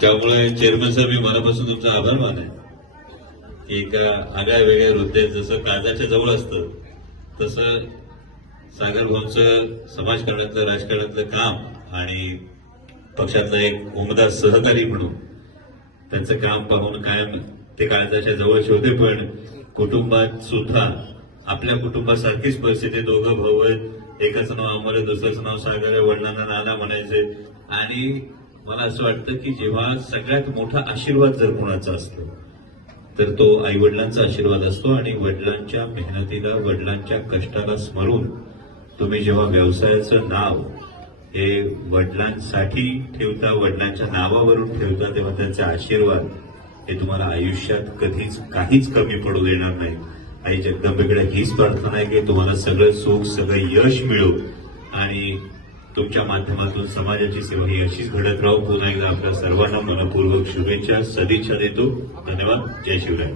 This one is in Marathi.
त्यामुळे चेअरमन साहेब मी मनापासून तुमचा आभार आहे की एका आगळ्या वेगळ्या हृदय जसं काळजाच्या जवळ असतं तसं सागर भाऊंचं समाजकारणातलं राजकारणातलं काम आणि पक्षातला एक उमदा सहकारी म्हणून त्यांचं काम पाहून कायम ते काळजाच्या जवळ शोधे पण कुटुंबात सुद्धा आपल्या कुटुंबासारखीच परिस्थिती. दोघं भाऊ आहेत. एकाचं नाव अमर आहे दुसऱ्याचं नाव सागर आहे वडिलांना नाना म्हणायचे. आणि मला असं वाटतं की जेव्हा सगळ्यात मोठा आशीर्वाद जर कोणाचा असतो तर तो आई वडिलांचा आशीर्वाद असतो आणि वडिलांच्या मेहनतीला वडिलांच्या कष्टाला स्मरून तुम्ही जेव्हा व्यवसायाचं नाव हे वडिलांसाठी ठेवता वडिलांच्या नावावरून ठेवता तेव्हा त्यांचे आशीर्वाद हे तुम्हाला आयुष्यात कधीच काहीच कमी पडू देणार नाही. आई जगदंबेकडे हीच प्रार्थना आहे की तुम्हाला सगळं सुख सगळं यश मिळो. आणि तुमच्या माध्यमातून समाजाची सेवा ही अशीच घडत राहू. पुन्हा एकदा आपल्या सर्वांना मनपूर्वक शुभेच्छा सदिच्छा देतो. धन्यवाद. जय शिवराय.